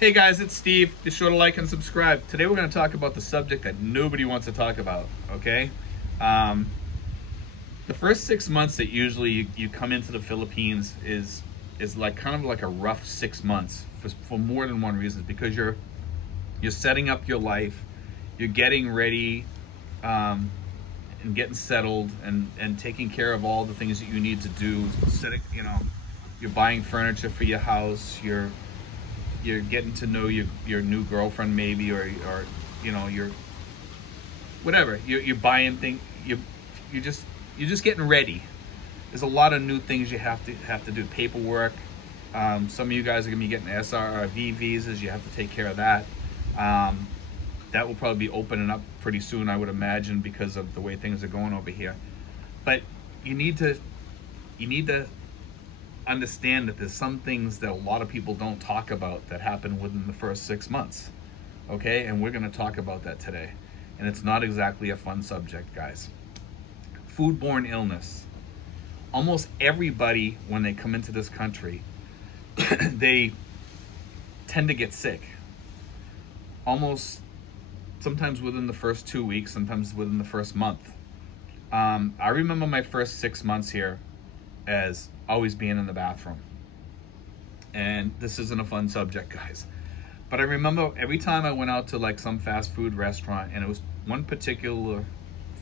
Hey guys, it's Steve. Be sure to like and subscribe. Today we're going to talk about the subject that nobody wants to talk about, okay? Um, the first 6 months that usually you come into the Philippines is like kind of like a rough 6 months for more than one reason. Because you're setting up your life, you're getting ready, and getting settled and taking care of all the things that you need to do. You're buying furniture for your house, you're getting to know your new girlfriend maybe, or you're whatever, you're buying things, you're just getting ready. There's a lot of new things you have to do, paperwork. Some of you guys are gonna be getting SRV visas. You have to take care of that. That will probably be opening up pretty soon, I would imagine, because of the way things are going over here. But you need to understand that there's some things that a lot of people don't talk about that happen within the first 6 months, okay? And we're going to talk about that today. And it's not exactly a fun subject, guys. Foodborne illness. Almost everybody, when they come into this country, they tend to get sick. Almost, sometimes within the first 2 weeks, sometimes within the first month. I remember my first 6 months here as always being in the bathroom. And this isn't a fun subject, guys. But I remember every time I went out to like some fast food restaurant, and it was one particular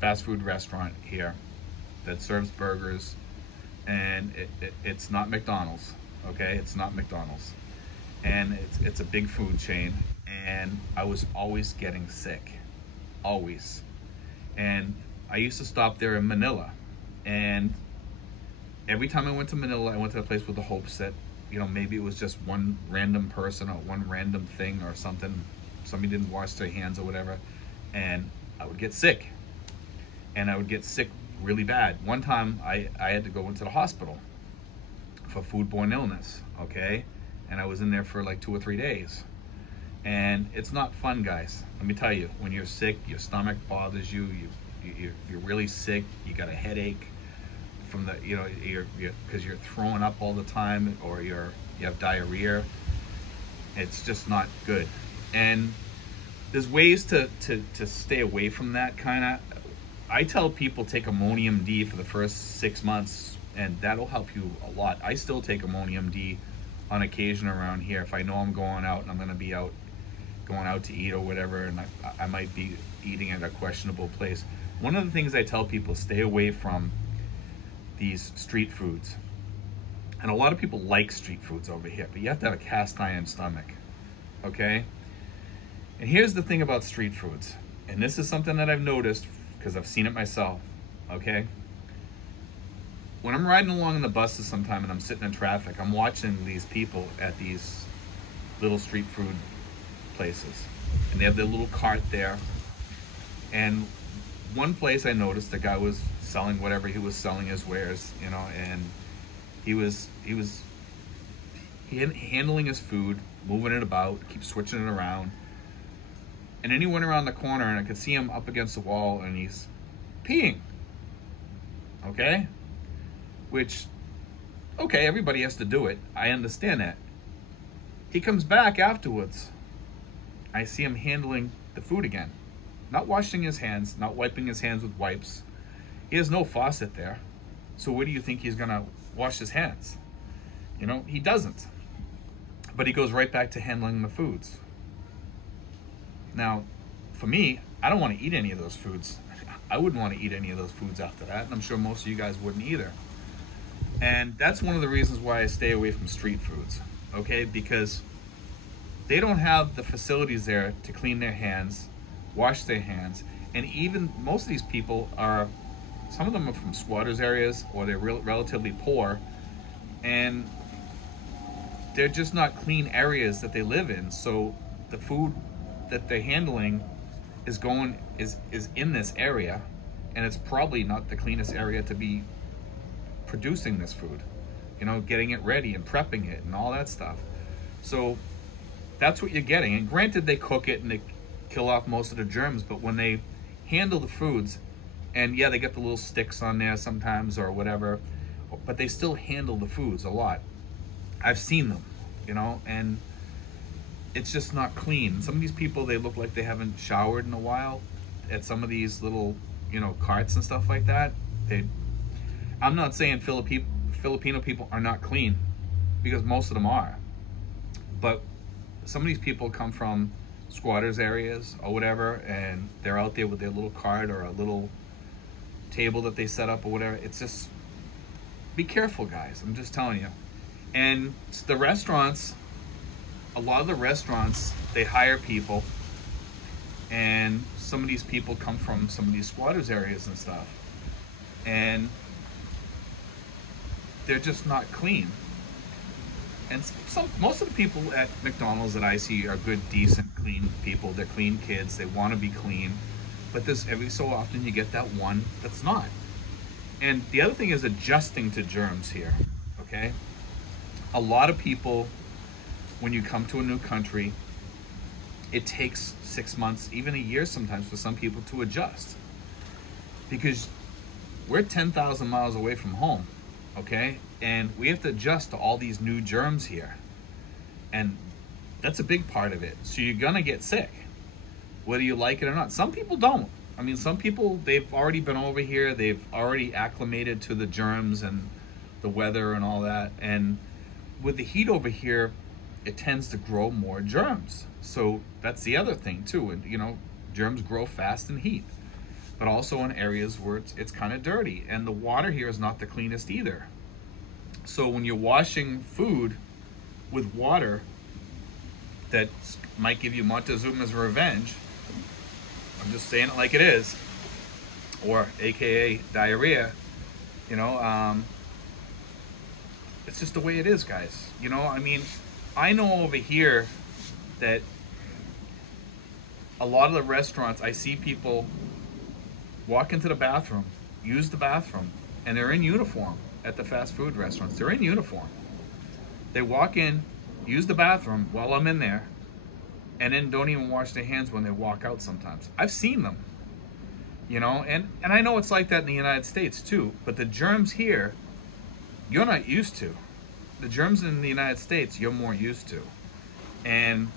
fast food restaurant here that serves burgers, and it's not McDonald's, okay? It's not McDonald's. And it's a big food chain, and I was always getting sick, always. And I used to stop there in Manila, and every time I went to Manila, I went to a place with the hopes that, maybe it was just one random person or one random thing or something. Somebody didn't wash their hands or whatever, and I would get sick. And I would get sick really bad. One time, I had to go into the hospital for foodborne illness, okay? And I was in there for like 2 or 3 days. And it's not fun, guys. Let me tell you, when you're sick, your stomach bothers you, you're really sick, you got a headache from the, because you're throwing up all the time, or you have diarrhea. It's just not good. And there's ways to stay away from that kind of. I tell people take Imodium D for the first 6 months, and that'll help you a lot. I still take Imodium D on occasion around here if I know I'm going out and I'm going to be going out to eat or whatever, and I might be eating at a questionable place. One of the things I tell people is stay away from these street foods. And a lot of people like street foods over here, but you have to have a cast iron stomach, okay? And here's the thing about street foods, and this is something that I've noticed because I've seen it myself, okay? When I'm riding along in the buses sometime and I'm sitting in traffic, I'm watching these people at these little street food places, and they have their little cart there. And one place I noticed the guy was selling whatever he was selling as wares, and he was handling his food, moving it about, keep switching it around. And then he went around the corner, and I could see him up against the wall, and he's peeing. Okay? Which, okay, everybody has to do it. I understand that. He comes back afterwards. I see him handling the food again. Not washing his hands, not wiping his hands with wipes. He has no faucet there. So where do you think he's gonna wash his hands? He doesn't. But he goes right back to handling the foods. Now, for me, I don't want to eat any of those foods. I wouldn't want to eat any of those foods after that, and I'm sure most of you guys wouldn't either. And that's one of the reasons why I stay away from street foods, okay? Because they don't have the facilities there to clean their hands, wash their hands, and even most of these people some of them are from squatters areas, or they're relatively poor, and they're just not clean areas that they live in. So the food that they're handling is in this area, and it's probably not the cleanest area to be producing this food, getting it ready and prepping it and all that stuff. So that's what you're getting. And granted, they cook it and they kill off most of the germs, but when they handle the foods, and yeah, they get the little sticks on there sometimes or whatever, but they still handle the foods a lot. I've seen them, and it's just not clean. Some of these people, they look like they haven't showered in a while at some of these little, you know, carts and stuff like that. I'm not saying Filipino people are not clean, because most of them are, but some of these people come from squatters areas or whatever, and they're out there with their little cart or a little table that they set up or whatever. It's just, be careful, guys. I'm just telling you. And the restaurants, a lot of the restaurants, they hire people, and some of these people come from some of these squatters areas and stuff, and they're just not clean. And most of the people at McDonald's that I see are good, decent, clean people. They're clean kids. They want to be clean. But there's every so often you get that one that's not. And the other thing is adjusting to germs here, okay? A lot of people, when you come to a new country, it takes 6 months, even a year sometimes for some people to adjust. Because we're 10,000 miles away from home, okay? And we have to adjust to all these new germs here. And that's a big part of it. So you're gonna get sick, whether you like it or not. Some people don't. I mean, some people, they've already been over here, they've already acclimated to the germs and the weather and all that. And with the heat over here, it tends to grow more germs. So that's the other thing too. And you know, germs grow fast in heat, but also in areas where it's kind of dirty. And the water here is not the cleanest either. So when you're washing food with water that might give you Montezuma's revenge, I'm just saying it like it is, or AKA diarrhea, you know, it's just the way it is, guys. You know, I mean, I know over here that a lot of the restaurants, I see people walk into the bathroom, use the bathroom, and they're in uniform at the fast food restaurants. They're in uniform. They walk in, use the bathroom while I'm in there, and then don't even wash their hands when they walk out sometimes. I've seen them, you know, and I know it's like that in the United States too, but the germs here, you're not used to. The germs in the United States, you're more used to. And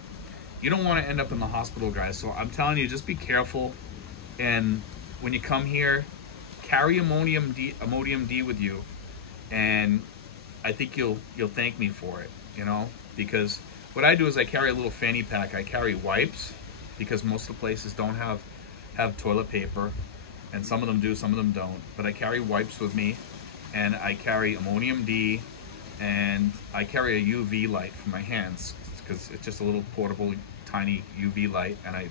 you don't want to end up in the hospital, guys. So I'm telling you, just be careful. And when you come here, carry Imodium D with you. And I think you'll thank me for it, you know, because what I do is I carry a little fanny pack. I carry wipes, because most of the places don't have toilet paper, and some of them do, some of them don't. But I carry wipes with me, and I carry Imodium D, and I carry a UV light for my hands, because it's just a little portable, tiny UV light, and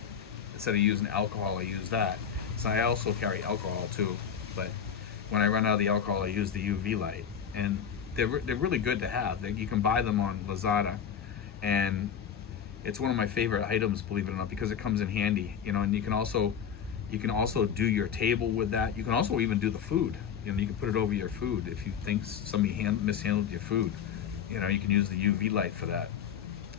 instead of using alcohol, I use that. So I also carry alcohol too, but when I run out of the alcohol, I use the UV light, and they're really good to have. You can buy them on Lazada, and it's one of my favorite items, believe it or not, because it comes in handy, you know. And you can also do your table with that. You can also even do the food. You know, you can put it over your food if you think somebody mishandled your food. You know, you can use the UV light for that.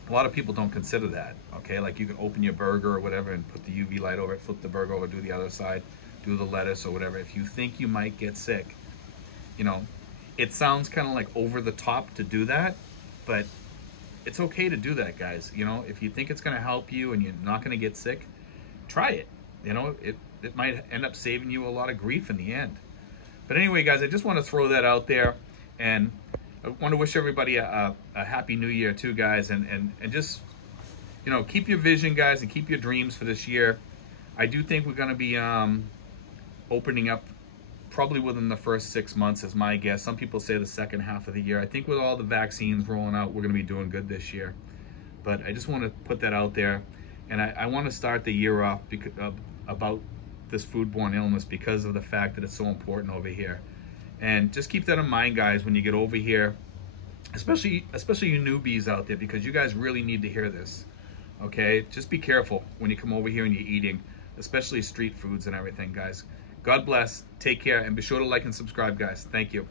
A lot of people don't consider that, okay? Like you can open your burger or whatever and put the UV light over it, flip the burger over, do the other side, do the lettuce or whatever. If you think you might get sick, you know, it sounds kind of like over the top to do that, but it's okay to do that, guys. You know, if you think it's gonna help you and you're not gonna get sick, try it. You know, it might end up saving you a lot of grief in the end. But anyway, guys, I just want to throw that out there, and I want to wish everybody a happy new year too, guys, and just, you know, keep your vision, guys, and keep your dreams for this year. I do think we're going to be opening up probably within the first 6 months, is my guess. Some people say the second half of the year. I think with all the vaccines rolling out, we're going to be doing good this year. But I just want to put that out there, and I want to start the year off about this foodborne illness, because of the fact that it's so important over here. And just keep that in mind, guys, when you get over here, especially you newbies out there, because you guys really need to hear this, okay? Just be careful when you come over here and you're eating, especially street foods and everything, guys. God bless, take care, and be sure to like and subscribe, guys. Thank you.